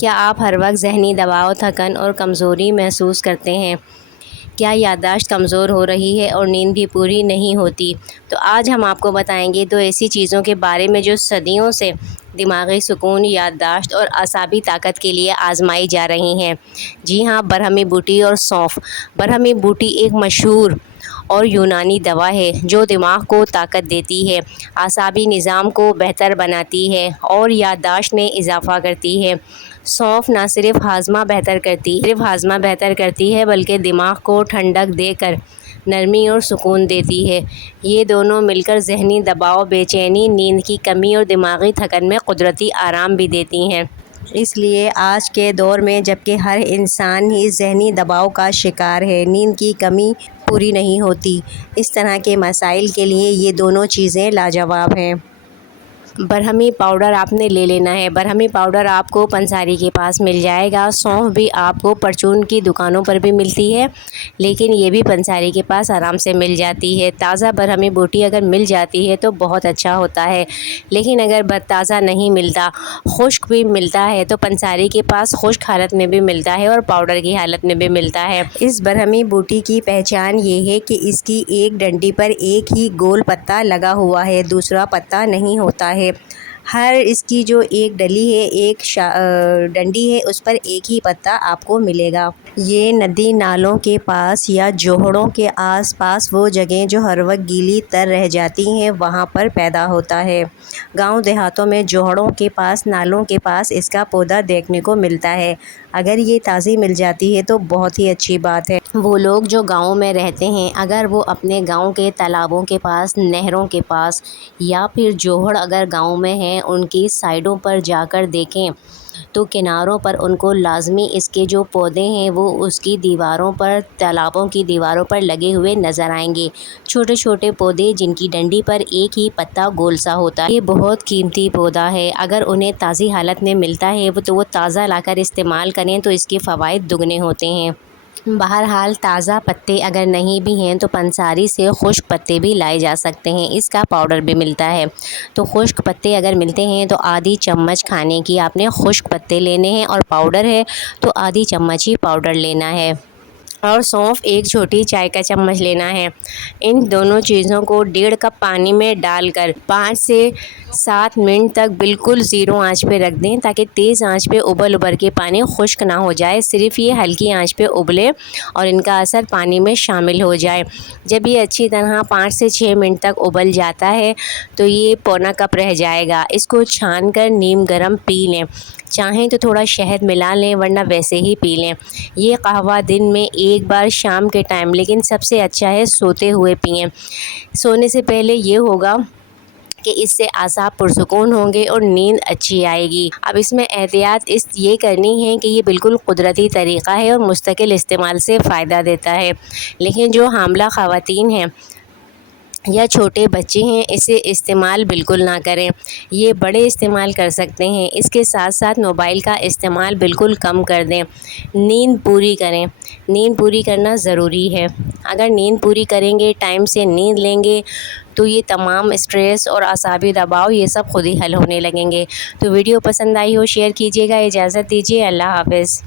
کیا آپ ہر وقت ذہنی دباؤ، تھکن اور کمزوری محسوس کرتے ہیں؟ کیا یادداشت کمزور ہو رہی ہے اور نیند بھی پوری نہیں ہوتی؟ تو آج ہم آپ کو بتائیں گے دو ایسی چیزوں کے بارے میں جو صدیوں سے دماغی سکون، یادداشت اور اعصابی طاقت کے لیے آزمائی جا رہی ہیں۔ جی ہاں، برہمی بوٹی اور سونف۔ برہمی بوٹی ایک مشہور اور یونانی دوا ہے جو دماغ کو طاقت دیتی ہے، اعصابی نظام کو بہتر بناتی ہے اور یادداشت میں اضافہ کرتی ہے۔ سونف نہ صرف ہاضمہ بہتر کرتی ہے بلکہ دماغ کو ٹھنڈک دے کر نرمی اور سکون دیتی ہے۔ یہ دونوں مل کر ذہنی دباؤ، بے چینی، نیند کی کمی اور دماغی تھکن میں قدرتی آرام بھی دیتی ہیں۔ اس لیے آج کے دور میں جبکہ ہر انسان ہی ذہنی دباؤ کا شکار ہے، نیند کی کمی پوری نہیں ہوتی، اس طرح کے مسائل کے لیے یہ دونوں چیزیں لاجواب ہیں۔ برہمی پاؤڈر آپ نے لے لینا ہے۔ برہمی پاؤڈر آپ کو پنساری کے پاس مل جائے گا۔ سونف بھی آپ کو پرچون کی دکانوں پر بھی ملتی ہے، لیکن یہ بھی پنساری کے پاس آرام سے مل جاتی ہے۔ تازہ برہمی بوٹی اگر مل جاتی ہے تو بہت اچھا ہوتا ہے، لیکن اگر تازہ نہیں ملتا، خشک بھی ملتا ہے تو پنساری کے پاس خشک حالت میں بھی ملتا ہے اور پاؤڈر کی حالت میں بھی ملتا ہے۔ اس برہمی بوٹی کی پہچان یہ ہے کہ اس کی ایک ڈنڈی پر ایک ہی گول پتا لگا ہوا ہے، دوسرا پتا نہیں ہوتا ہے۔ ہر اس کی جو ایک ڈلی ہے، ایک ڈنڈی ہے، اس پر ایک ہی پتا آپ کو ملے گا۔ یہ ندی نالوں کے پاس یا جوہڑوں کے آس پاس وہ جگہیں جو ہر وقت گیلی تر رہ جاتی ہیں وہاں پر پیدا ہوتا ہے۔ گاؤں دیہاتوں میں جوہڑوں کے پاس، نالوں کے پاس اس کا پودا دیکھنے کو ملتا ہے۔ اگر یہ تازی مل جاتی ہے تو بہت ہی اچھی بات ہے۔ وہ لوگ جو گاؤں میں رہتے ہیں اگر وہ اپنے گاؤں کے تالابوں کے پاس، نہروں کے پاس یا پھر جوہڑ اگر گاؤں میں ہیں ان کی سائڈوں پر جا کر دیکھیں تو کناروں پر ان کو لازمی اس کے جو پودے ہیں وہ اس کی دیواروں پر، تالابوں کی دیواروں پر لگے ہوئے نظر آئیں گے۔ چھوٹے چھوٹے پودے جن کی ڈنڈی پر ایک ہی پتا گول سا ہوتا ہے۔ یہ بہت قیمتی پودا ہے، اگر انہیں تازی حالت میں ملتا ہے تو وہ تازہ لا کر استعمال کریں تو اس کے فوائد دگنے ہوتے ہیں۔ بہرحال تازہ پتے اگر نہیں بھی ہیں تو پنساری سے خشک پتے بھی لائے جا سکتے ہیں، اس کا پاؤڈر بھی ملتا ہے۔ تو خشک پتے اگر ملتے ہیں تو آدھی چمچ کھانے کی آپ نے خشک پتے لینے ہیں، اور پاؤڈر ہے تو آدھی چمچ ہی پاؤڈر لینا ہے، اور سونف ایک چھوٹی چائے کا چمچ لینا ہے۔ ان دونوں چیزوں کو 1.5 کپ پانی میں ڈال کر 5 سے 7 منٹ تک بالکل زیرو آنچ پہ رکھ دیں تاکہ تیز آنچ پہ ابل کے پانی خشک نہ ہو جائے، صرف یہ ہلکی آنچ پہ ابلے اور ان کا اثر پانی میں شامل ہو جائے۔ جب یہ اچھی طرح 5 سے 6 منٹ تک ابل جاتا ہے تو یہ پونا کپ رہ جائے گا، اس کو چھان کر نیم گرم پی لیں، چاہیں تو تھوڑا شہد ملا لیں ورنہ ویسے ہی پی لیں۔ یہ قہوہ دن میں ایک بار شام کے ٹائم، لیکن سب سے اچھا ہے سوتے ہوئے پئیں۔ سونے سے پہلے یہ ہوگا کہ اس سے اعصاب پرسکون ہوں گے اور نیند اچھی آئے گی۔ اب اس میں احتیاط یہ کرنی ہے کہ یہ بالکل قدرتی طریقہ ہے اور مستقل استعمال سے فائدہ دیتا ہے، لیکن جو حاملہ خواتین ہیں یا چھوٹے بچے ہیں اسے استعمال بالکل نہ کریں۔ یہ بڑے استعمال کر سکتے ہیں، اس کے ساتھ ساتھ موبائل کا استعمال بالکل کم کر دیں۔ نیند پوری کریں، نیند پوری کرنا ضروری ہے۔ اگر نیند پوری کریں گے، ٹائم سے نیند لیں گے تو یہ تمام اسٹریس اور اعصابی دباؤ یہ سب خود ہی حل ہونے لگیں گے۔ تو ویڈیو پسند آئی ہو شیئر کیجیے گا، اجازت دیجیے، اللہ حافظ۔